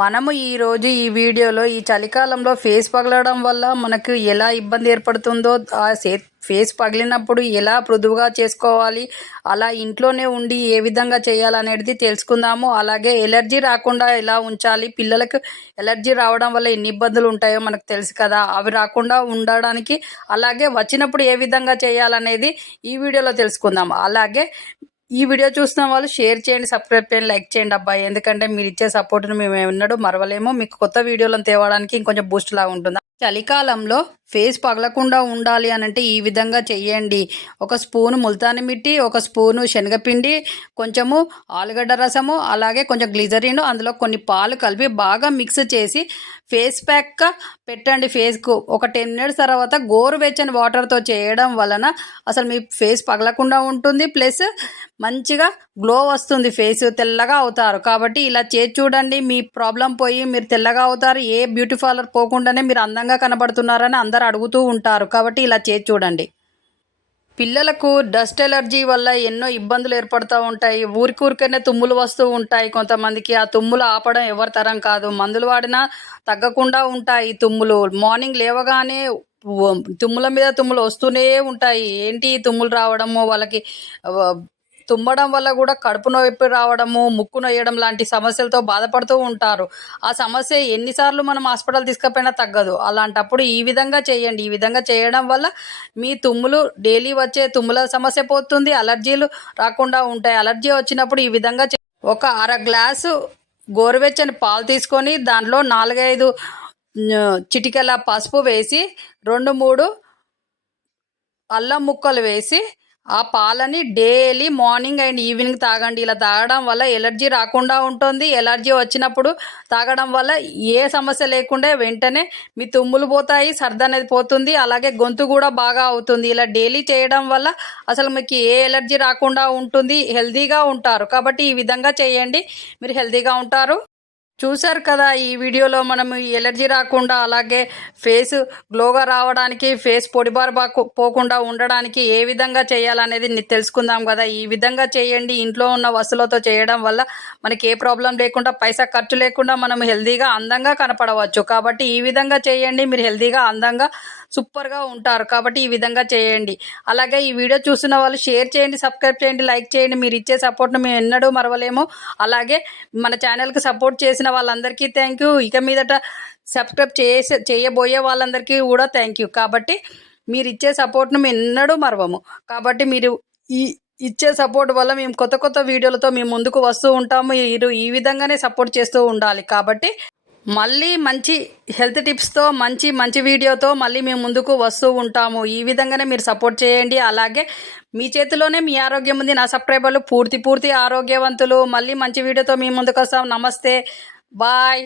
మనము ఈరోజు ఈ వీడియోలో ఈ చలికాలంలో ఫేస్ పగలడం వల్ల మనకు ఎలా ఇబ్బంది ఏర్పడుతుందో, ఫేస్ పగిలినప్పుడు ఎలా మృదువుగా చేసుకోవాలి, అలా ఇంట్లోనే ఉండి ఏ విధంగా చేయాలనేది తెలుసుకుందాము. అలాగే ఎలర్జీ రాకుండా ఎలా ఉంచాలి, పిల్లలకు ఎలర్జీ రావడం వల్ల ఎన్ని ఇబ్బందులు ఉంటాయో మనకు తెలుసు కదా, అవి రాకుండా ఉండడానికి, అలాగే వచ్చినప్పుడు ఏ విధంగా చేయాలనేది ఈ వీడియోలో తెలుసుకుందాం. అలాగే ఈ వీడియో చూస్తున్న వాళ్ళు షేర్ చేయండి, సబ్స్క్రైబ్ చేయండి, లైక్ చేయండి అబ్బాయి. ఎందుకంటే మీరు ఇచ్చే సపోర్ట్ని మేము ఎన్నడూ మరవలేము. మీకు కొత్త వీడియోలను తేవడానికి ఇంకొంచెం బూస్ట్ లాగా ఉంటుంది. చలికాలంలో ఫేస్ పగలకుండా ఉండాలి అనంటే ఈ విధంగా చెయ్యండి. ఒక స్పూను ముల్తాని మిట్టి, ఒక స్పూను శనగపిండి, కొంచెము ఆలుగడ్డ రసము, అలాగే కొంచెం గ్లిజరిన్, అందులో కొన్ని పాలు కలిపి బాగా మిక్స్ చేసి ఫేస్ ప్యాక్గా పెట్టండి. ఫేస్కు ఒక 10 మినిట్స్ తర్వాత గోరువెచ్చని వాటర్తో చేయడం వలన అసలు మీ ఫేస్ పగలకుండా ఉంటుంది, ప్లస్ మంచిగా గ్లో వస్తుంది, ఫేస్ తెల్లగా అవుతారు. కాబట్టి ఇలా చేసి చూడండి, మీ ప్రాబ్లం పోయి మీరు తెల్లగా అవుతారు. ఏ బ్యూటీ పార్లర్ పోకుండానే మీరు అందంగా కనబడుతున్నారని అందరు అడుగుతూ ఉంటారు. కాబట్టి ఇలా చేసి చూడండి. పిల్లలకు డస్ట్ ఎలర్జీ వల్ల ఎన్నో ఇబ్బందులు ఏర్పడుతూ ఉంటాయి. ఊరికనే తుమ్ములు వస్తూ ఉంటాయి. కొంతమందికి ఆ తుమ్ములు ఆపడం ఎవరి తరం కాదు. మందులు వాడినా తగ్గకుండా ఉంటాయి తుమ్ములు. మార్నింగ్ లేవగానే తుమ్ముల మీద తుమ్ములు వస్తూనే ఉంటాయి. ఏంటి తుమ్ములు రావడము, వాళ్ళకి తుమ్మడం వల్ల కూడా కడుపు నొప్పి రావడము, ముక్కు నొయ్యడం లాంటి సమస్యలతో బాధపడుతూ ఉంటారు. ఆ సమస్య ఎన్నిసార్లు మనం హాస్పిటల్ తీసుకుపోయినా తగ్గదు. అలాంటప్పుడు ఈ విధంగా చేయండి. ఈ విధంగా చేయడం వల్ల మీ తుమ్ములు, డైలీ వచ్చే తుమ్ముల సమస్య పోతుంది, అలర్జీలు రాకుండా ఉంటాయి. అలర్జీ వచ్చినప్పుడు ఈ విధంగా ఒక అర గ్లాసు గోరువెచ్చని పాలు తీసుకొని దాంట్లో 4-5 చిటికెల పసుపు వేసి 2-3 అల్లం ముక్కలు వేసి ఆ పాలని డైలీ మార్నింగ్ అండ్ ఈవినింగ్ తాగండి. ఇలా తాగడం వల్ల ఎలర్జీ రాకుండా ఉంటుంది. ఎలర్జీ వచ్చినప్పుడు తాగడం వల్ల ఏ సమస్య లేకుండా వెంటనే మీ తుమ్ములు పోతాయి, సర్ది అనేది పోతుంది, అలాగే గొంతు కూడా బాగా అవుతుంది. ఇలా డైలీ చేయడం వల్ల అసలు మీకు ఏ ఎలర్జీ రాకుండా ఉంటుంది, హెల్తీగా ఉంటారు. కాబట్టి ఈ విధంగా చేయండి, మీరు హెల్తీగా ఉంటారు. చూశారు కదా, ఈ వీడియోలో మనము ఎలర్జీ రాకుండా, అలాగే ఫేస్ గ్లోగా రావడానికి, ఫేస్ పొడిబారు పోకుండా ఉండడానికి ఏ విధంగా చేయాలనేది తెలుసుకుందాం కదా. ఈ విధంగా చేయండి. ఇంట్లో ఉన్న వస్తువులతో చేయడం వల్ల మనకి ఏ ప్రాబ్లం లేకుండా, పైసా ఖర్చు లేకుండా మనం హెల్తీగా అందంగా కనపడవచ్చు. కాబట్టి ఈ విధంగా చేయండి, మీరు హెల్తీగా అందంగా సూపర్గా ఉంటారు. కాబట్టి ఈ విధంగా చేయండి. అలాగే ఈ వీడియో చూస్తున్న వాళ్ళు షేర్ చేయండి, సబ్స్క్రైబ్ చేయండి, లైక్ చేయండి. మీరు ఇచ్చే సపోర్ట్ను మేము ఎన్నడూ మరవలేము. అలాగే మన ఛానల్కి సపోర్ట్ చేసిన వాళ్ళందరికీ థ్యాంక్ యూ. ఇక మీదట సబ్స్క్రైబ్ చేయబోయే వాళ్ళందరికీ కూడా థ్యాంక్ యూ. కాబట్టి మీరు ఇచ్చే సపోర్ట్ను మేము ఎన్నడూ మరవము. కాబట్టి మీరు ఇచ్చే సపోర్ట్ వల్ల మేము కొత్త కొత్త వీడియోలతో మేము ముందుకు వస్తూ ఉంటాము. మీరు ఈ విధంగానే సపోర్ట్ చేస్తూ ఉండాలి. కాబట్టి మళ్ళీ మంచి హెల్త్ టిప్స్తో మంచి మంచి వీడియోతో మళ్ళీ మేము ముందుకు వస్తూ ఉంటాము. ఈ విధంగానే మీరు సపోర్ట్ చేయండి. అలాగే మీ చేతిలోనే మీ ఆరోగ్యం ఉంది. నా సబ్స్క్రైబర్లు పూర్తి ఆరోగ్యవంతులు. మళ్ళీ మంచి వీడియోతో మీ ముందుకు వస్తాం. నమస్తే, బాయ్.